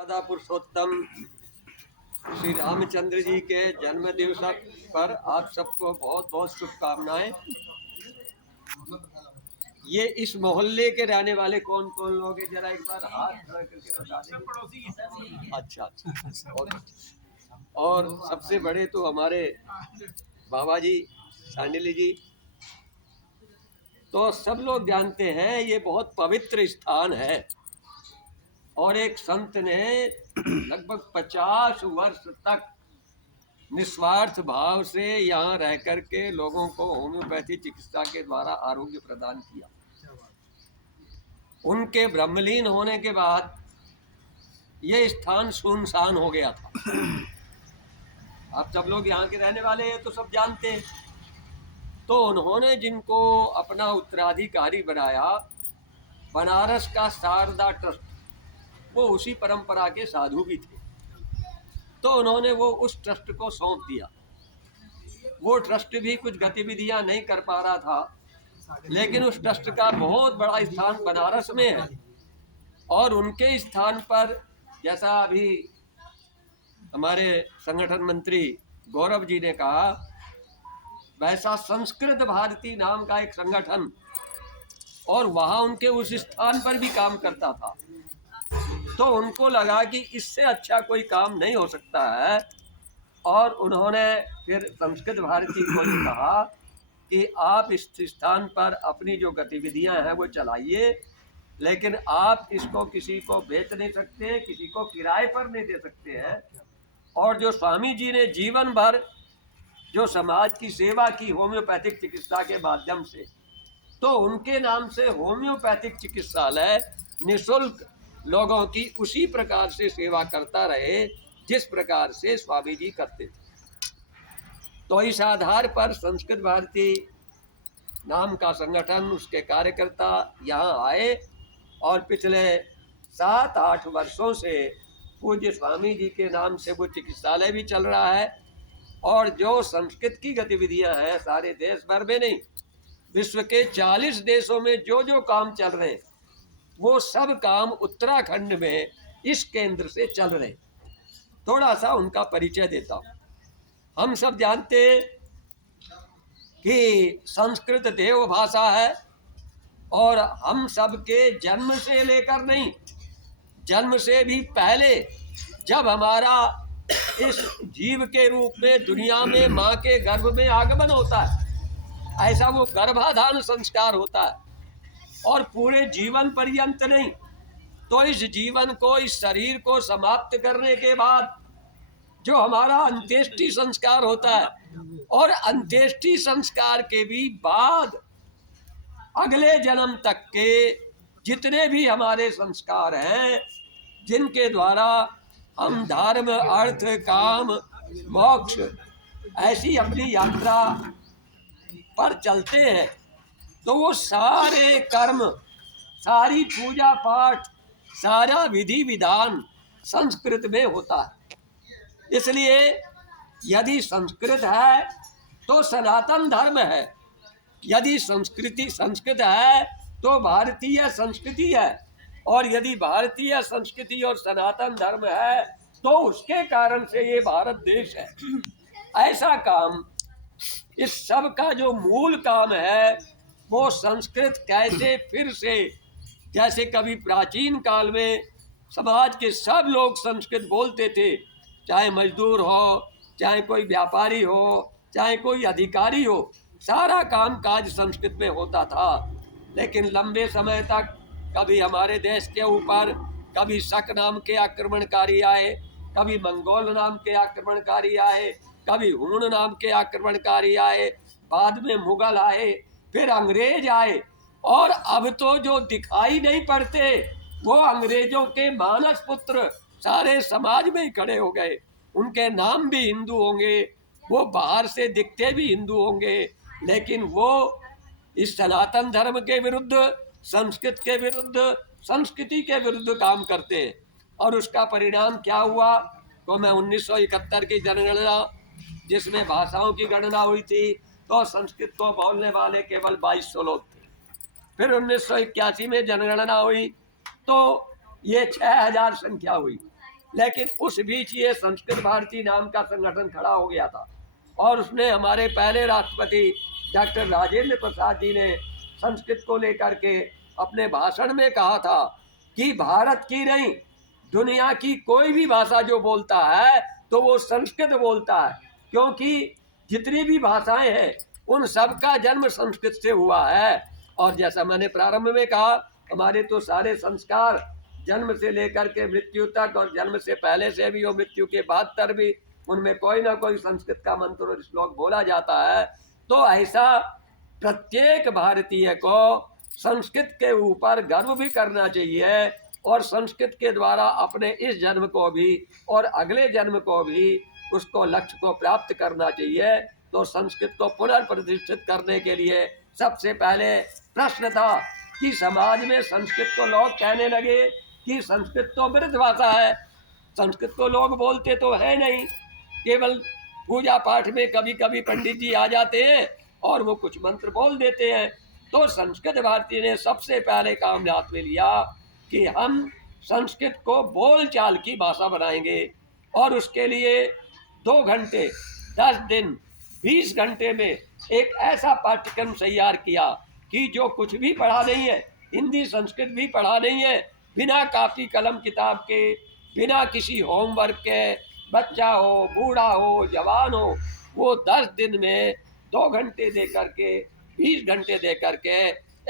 राधा पुरुषोत्तम श्री रामचंद्र जी के जन्म दिवस पर आप सबको बहुत बहुत शुभकामनाएं। ये इस मोहल्ले के रहने वाले कौन कौन लोग हैं, जरा एक बार हाथ खड़ा करके बता दें। अच्छा अच्छा, बहुत अच्छा। और सबसे बड़े तो हमारे बाबा जी सांडिल्य जी। तो सब लोग जानते हैं ये बहुत पवित्र स्थान है और एक संत ने लगभग 50 वर्ष तक निस्वार्थ भाव से यहाँ रह करके लोगों को होम्योपैथी चिकित्सा के द्वारा आरोग्य प्रदान किया। उनके ब्रह्मलीन होने के बाद ये स्थान सुनसान हो गया था। आप सब लोग यहाँ के रहने वाले हैं तो सब जानते हैं। तो उन्होंने जिनको अपना उत्तराधिकारी बनाया, बनारस का शारदा ट्रस्ट, वो उसी परंपरा के साधु भी थे। तो उन्होंने वो उस ट्रस्ट को सौंप दिया। वो ट्रस्ट भी कुछ गतिविधियां नहीं कर पा रहा था, लेकिन उस ट्रस्ट का बहुत बड़ा स्थान बनारस में है और उनके स्थान पर, जैसा अभी हमारे संगठन मंत्री गौरव जी ने कहा, वैसा संस्कृत भारती नाम का एक संगठन और वहाँ उनके उस स्थान पर भी काम करता था। तो उनको लगा कि इससे अच्छा कोई काम नहीं हो सकता है और उन्होंने फिर संस्कृत भारती को कहा कि आप इस स्थान पर अपनी जो गतिविधियां हैं वो चलाइए, लेकिन आप इसको किसी को बेच नहीं सकते, किसी को किराए पर नहीं दे सकते हैं। और जो स्वामी जी ने जीवन भर जो समाज की सेवा की होम्योपैथिक चिकित्सा के माध्यम से, तो उनके नाम से होम्योपैथिक चिकित्सालय निःशुल्क लोगों की उसी प्रकार से सेवा करता रहे जिस प्रकार से स्वामी जी करते थे। तो इस आधार पर संस्कृत भारती नाम का संगठन, उसके कार्यकर्ता यहाँ आए और पिछले 7-8 वर्षों से पूज्य स्वामी जी के नाम से वो चिकित्सालय भी चल रहा है। और जो संस्कृत की गतिविधियां हैं सारे देश भर में नहीं, विश्व के 40 देशों में जो जो काम चल रहे हैं वो सब काम उत्तराखंड में इस केंद्र से चल रहे। थोड़ा सा उनका परिचय देता हूँ। हम सब जानते हैं कि संस्कृत देव भाषा है और हम सब के जन्म से लेकर नहीं, जन्म से भी पहले जब हमारा इस जीव के रूप में दुनिया में माँ के गर्भ में आगमन होता है, ऐसा वो गर्भाधान संस्कार होता है और पूरे जीवन पर्यंत नहीं, तो इस जीवन को, इस शरीर को समाप्त करने के बाद जो हमारा अंत्येष्टि संस्कार होता है और अंत्येष्टि संस्कार के भी बाद अगले जन्म तक के जितने भी हमारे संस्कार हैं, जिनके द्वारा हम धर्म, अर्थ, काम, मोक्ष ऐसी अपनी यात्रा पर चलते हैं, तो वो सारे कर्म, सारी पूजा पाठ, सारा विधि विधान संस्कृत में होता है। इसलिए यदि संस्कृत है तो सनातन धर्म है, यदि संस्कृति संस्कृत है तो भारतीय संस्कृति है, और यदि भारतीय संस्कृति और सनातन धर्म है तो उसके कारण से ये भारत देश है। ऐसा काम, इस सब का जो मूल काम है वो संस्कृत कैसे फिर से, जैसे कभी प्राचीन काल में समाज के सब लोग संस्कृत बोलते थे, चाहे मजदूर हो, चाहे कोई व्यापारी हो, चाहे कोई अधिकारी हो, सारा काम काज संस्कृत में होता था। लेकिन लंबे समय तक कभी हमारे देश के ऊपर कभी शक नाम के आक्रमणकारी आए, कभी मंगोल नाम के आक्रमणकारी आए, कभी हूण नाम के आक्रमणकारी आए, बाद में मुगल आए, फिर अंग्रेज आए, और अब तो जो दिखाई नहीं पड़ते वो अंग्रेजों के मानस पुत्र सारे समाज में ही खड़े हो गए। उनके नाम भी हिंदू होंगे, वो बाहर से दिखते भी हिंदू होंगे, लेकिन वो इस सनातन धर्म के विरुद्ध, संस्कृत के विरुद्ध, संस्कृति के विरुद्ध काम करते हैं। और उसका परिणाम क्या हुआ, तो मैं 1971 की जनगणना, जिसमें भाषाओं की गणना हुई थी, तो संस्कृत को बोलने वाले केवल 2200 लोग थे। फिर 1981 में जनगणना हुई तो ये 6000 संख्या हुई। लेकिन उस बीच ये संस्कृत भारती नाम का संगठन खड़ा हो गया था और उसने हमारे पहले राष्ट्रपति डॉक्टर राजेंद्र प्रसाद जी ने संस्कृत को लेकर के अपने भाषण में कहा था कि भारत की नहीं, दुनिया की कोई भी भाषा जो बोलता है तो वो संस्कृत बोलता है, क्योंकि जितनी भी भाषाएं हैं उन सब का जन्म संस्कृत से हुआ है। और जैसा मैंने प्रारंभ में कहा, हमारे तो सारे संस्कार जन्म से लेकर के मृत्यु तक, और जन्म से पहले से भी और मृत्यु के बाद तक भी उनमें कोई ना कोई संस्कृत का मंत्र और श्लोक बोला जाता है। तो ऐसा प्रत्येक भारतीय को संस्कृत के ऊपर गर्व भी करना चाहिए और संस्कृत के द्वारा अपने इस जन्म को भी और अगले जन्म को भी उसको लक्ष्य को प्राप्त करना चाहिए। तो संस्कृत को पुनर्प्रतिष्ठित करने के लिए सबसे पहले प्रश्न था कि समाज में संस्कृत को लोग कहने लगे कि संस्कृत तो मृत भाषा है, संस्कृत को लोग बोलते तो है नहीं, केवल पूजा पाठ में कभी कभी पंडित जी आ जाते हैं और वो कुछ मंत्र बोल देते हैं। तो संस्कृत भारती ने सबसे पहले काम हाथ में लिया कि हम संस्कृत को बोलचाल की भाषा बनाएंगे और उसके लिए 2 घंटे 10 दिन 20 घंटे में एक ऐसा पाठ्यक्रम तैयार किया कि जो कुछ भी पढ़ा नहीं है, हिंदी संस्कृत भी पढ़ा नहीं है, बिना कापी कलम किताब के, बिना किसी होमवर्क के, बच्चा हो बूढ़ा हो जवान हो, वो 10 दिन में 2 घंटे दे करके 20 घंटे दे करके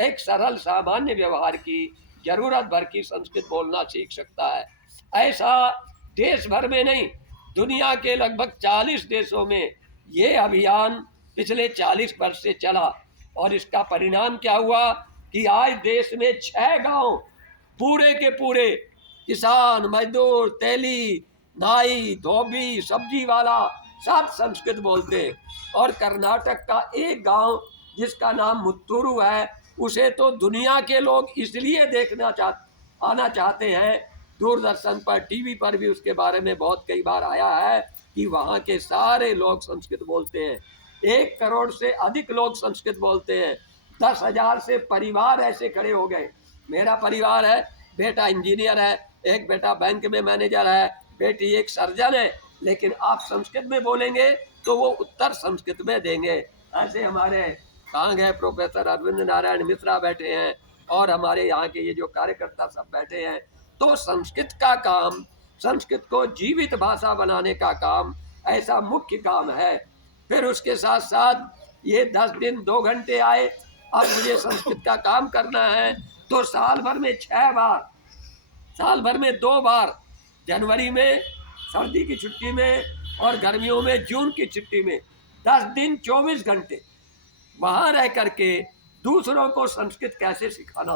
एक सरल सामान्य व्यवहार की जरूरत भर की संस्कृत बोलना सीख सकता है। ऐसा देश भर में नहीं, दुनिया के लगभग 40 देशों में ये अभियान पिछले 40 वर्ष से चला और इसका परिणाम क्या हुआ कि आज देश में 6 गांव पूरे के पूरे किसान, मजदूर, तेली, नाई, धोबी, सब्जी वाला सब संस्कृत बोलते हैं। और कर्नाटक का एक गांव जिसका नाम मुत्तूरू है, उसे तो दुनिया के लोग इसलिए आना चाहते हैं, दूरदर्शन पर, टीवी पर भी उसके बारे में बहुत कई बार आया है कि वहाँ के सारे लोग संस्कृत बोलते हैं। 1 करोड़ से अधिक लोग संस्कृत बोलते हैं। 10,000 से परिवार ऐसे खड़े हो गए। मेरा परिवार है, बेटा इंजीनियर है, एक बेटा बैंक में मैनेजर है, बेटी एक सर्जन है, लेकिन आप संस्कृत में बोलेंगे तो वो उत्तर संस्कृत में देंगे। ऐसे हमारे कांग है प्रोफेसर अरविंद नारायण मिश्रा बैठे हैं और हमारे यहाँ के ये जो कार्यकर्ता सब बैठे हैं। तो संस्कृत का काम, संस्कृत को जीवित भाषा बनाने का काम ऐसा मुख्य काम है। फिर उसके साथ साथ ये 10 दिन 2 घंटे आए, अब मुझे संस्कृत का काम करना है तो साल भर में 6 बार, साल भर में 2 बार, जनवरी में सर्दी की छुट्टी में और गर्मियों में जून की छुट्टी में 10 दिन 24 घंटे वहाँ रह करके दूसरों को संस्कृत कैसे सिखाना।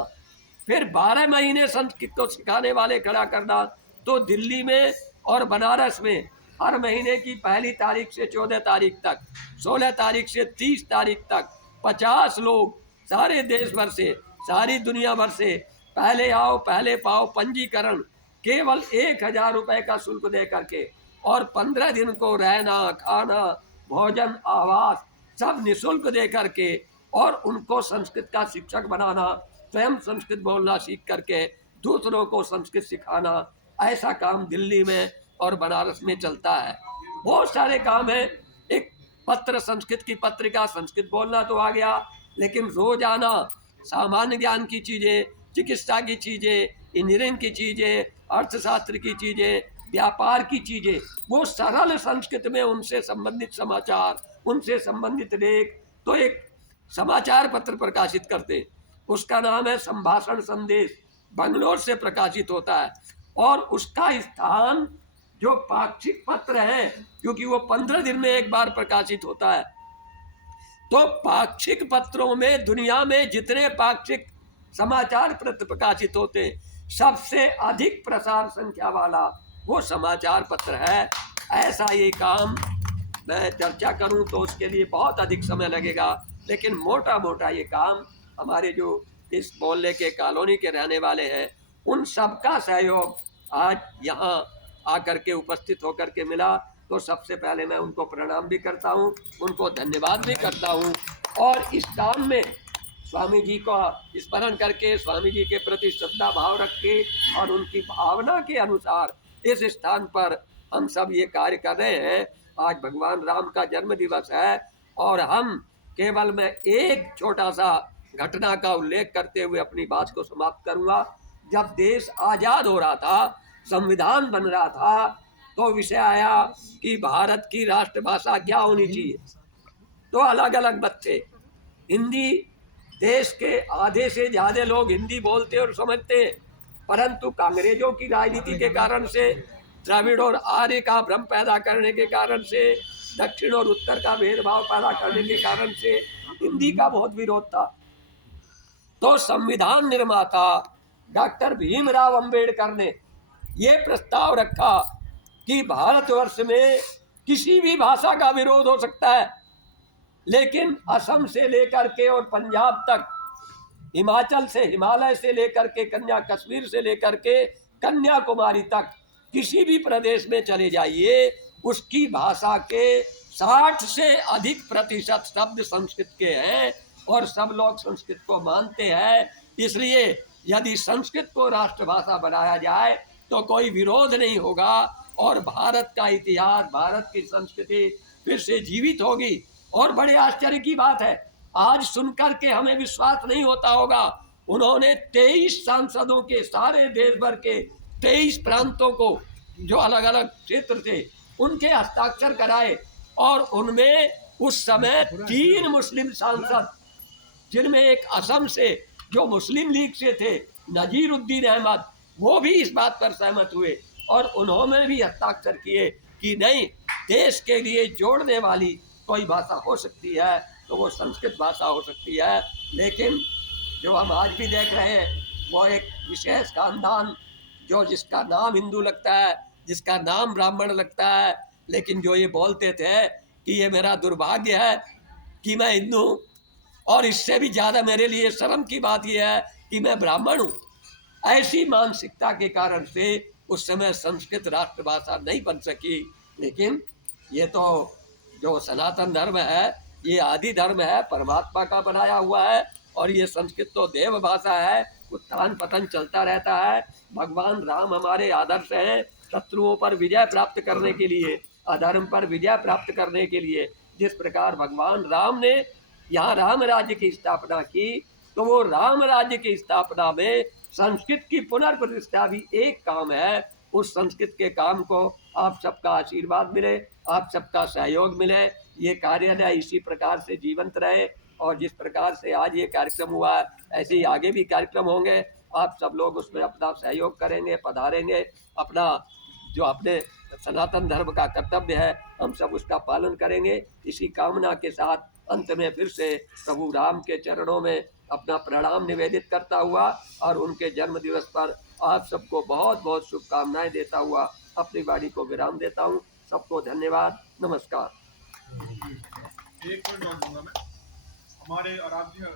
फिर 12 महीने संस्कृत को सिखाने वाले खड़ा करना। तो दिल्ली में और बनारस में हर महीने की 1 तारीख से 14 तारीख तक, 16 तारीख से 30 तारीख तक 50 लोग सारे देश भर से, सारी दुनिया भर से, पहले आओ पहले पाओ पंजीकरण, केवल 1,000 रुपये का शुल्क दे करके और 15 दिन को रहना, खाना, भोजन, आवास सब निःशुल्क दे करके और उनको संस्कृत का शिक्षक बनाना, स्वयं संस्कृत बोलना सीख करके दूसरों को संस्कृत सिखाना, ऐसा काम दिल्ली में और बनारस में चलता है। बहुत सारे काम हैं। एक पत्र, संस्कृत की पत्रिका, संस्कृत बोलना तो आ गया, लेकिन रोजाना सामान्य ज्ञान की चीज़ें, चिकित्सा की चीज़ें, इंजीनियरिंग की चीज़ें, अर्थशास्त्र की चीज़ें, व्यापार की चीज़ें, वो सरल संस्कृत में उनसे संबंधित समाचार, उनसे संबंधित लेख, तो एक समाचार पत्र प्रकाशित करते, उसका नाम है संभाषण संदेश, बंगलोर से प्रकाशित होता है। और उसका स्थान जो पाक्षिक पत्र है, क्योंकि वो 15 दिन में एक बार प्रकाशित होता है, तो पाक्षिक पत्रों में दुनिया में जितने पाक्षिक समाचार पत्र प्रकाशित होते, सबसे अधिक प्रसार संख्या वाला वो समाचार पत्र है। ऐसा ये काम मैं चर्चा करूं तो उसके लिए बहुत अधिक समय लगेगा, लेकिन मोटा मोटा ये काम हमारे जो इस मोहल्ले के कॉलोनी के रहने वाले हैं, उन सबका सहयोग आज यहाँ आकर के उपस्थित होकर के मिला। तो सबसे पहले मैं उनको प्रणाम भी करता हूँ, उनको धन्यवाद भी करता हूँ। और इस काम में स्वामी जी को स्मरण करके, स्वामी जी के प्रति श्रद्धा भाव रख के और उनकी भावना के अनुसार इस स्थान पर हम सब ये कार्य कर रहे हैं। आज भगवान राम का जन्म दिवस है और हम केवल मैं एक छोटा सा घटना का उल्लेख करते हुए अपनी बात को समाप्त करूंगा। जब देश आजाद हो रहा था, संविधान बन रहा था, तो विषय आया कि भारत की राष्ट्रभाषा क्या होनी चाहिए। तो अलग अलग मत थे। हिंदी, देश के आधे से ज्यादा लोग हिंदी बोलते और समझते, परंतु अंग्रेजों की राजनीति के कारण से, द्रविड़ और आर्य का भ्रम पैदा करने के कारण से, दक्षिण और उत्तर का भेदभाव पैदा करने के कारण से हिंदी का बहुत विरोध था। तो संविधान निर्माता डॉक्टर भीमराव अंबेडकर ने ये प्रस्ताव रखा कि भारतवर्ष में किसी भी भाषा का विरोध हो सकता है, लेकिन असम से लेकर के और पंजाब तक, हिमाचल से, हिमालय से लेकर के कन्या कश्मीर से लेकर के कन्याकुमारी तक किसी भी प्रदेश में चले जाइए, उसकी भाषा के 60 से अधिक प्रतिशत शब्द संस्कृत के हैं और सब लोग संस्कृत को मानते हैं। इसलिए यदि संस्कृत को राष्ट्रभाषा बनाया जाए तो कोई विरोध नहीं होगा और भारत का इतिहास, भारत की संस्कृति फिर से जीवित होगी। और बड़े आश्चर्य की बात है, आज सुनकर के हमें विश्वास नहीं होता होगा, उन्होंने 23 सांसदों के, सारे देश भर के 23 प्रांतों को, जो अलग अलग क्षेत्र थे, उनके हस्ताक्षर कराए और उनमें उस समय 3 मुस्लिम सांसद, जिनमें एक असम से जो मुस्लिम लीग से थे, नजीरुद्दीन अहमद, वो भी इस बात पर सहमत हुए और उन्होंने भी हस्ताक्षर किए कि नहीं, देश के लिए जोड़ने वाली कोई भाषा हो सकती है तो वो संस्कृत भाषा हो सकती है। लेकिन जो हम आज भी देख रहे हैं, वो एक विशेष खानदान, जो जिसका नाम हिंदू लगता है, जिसका नाम ब्राह्मण लगता है, लेकिन जो ये बोलते थे कि ये मेरा दुर्भाग्य है कि मैं हिंदू हूँ और इससे भी ज़्यादा मेरे लिए शर्म की बात यह है कि मैं ब्राह्मण हूँ। ऐसी मानसिकता के कारण से उस समय संस्कृत राष्ट्रभाषा नहीं बन सकी। लेकिन ये तो जो सनातन धर्म है, ये आदि धर्म है, परमात्मा का बनाया हुआ है और ये संस्कृत तो देव भाषा है, उत्थान पतन चलता रहता है। भगवान राम हमारे आदर्श हैं, शत्रुओं पर विजय प्राप्त करने के लिए, अधर्म पर विजय प्राप्त करने के लिए। जिस प्रकार भगवान राम ने यहाँ राम राज्य की स्थापना की, तो वो राम राज्य की स्थापना में संस्कृत की पुनर्प्रतिष्ठा भी एक काम है। उस संस्कृत के काम को आप सबका आशीर्वाद मिले, आप सबका सहयोग मिले, ये कार्यालय इसी प्रकार से जीवंत रहे और जिस प्रकार से आज ये कार्यक्रम हुआ है, ऐसे ही आगे भी कार्यक्रम होंगे। आप सब लोग उसमें अपना सहयोग करेंगे, पधारेंगे, अपना जो अपने सनातन धर्म का कर्तव्य है, हम सब उसका पालन करेंगे। इसी कामना के साथ अंत में फिर से प्रभु राम के चरणों में अपना प्रणाम निवेदित करता हुआ और उनके जन्म दिवस पर आप सबको बहुत बहुत शुभकामनाएं देता हुआ अपनी वाणी को विराम देता हूँ। सबको धन्यवाद, नमस्कार। एक पॉइंट और दूंगा मैं, हमारे आराध्य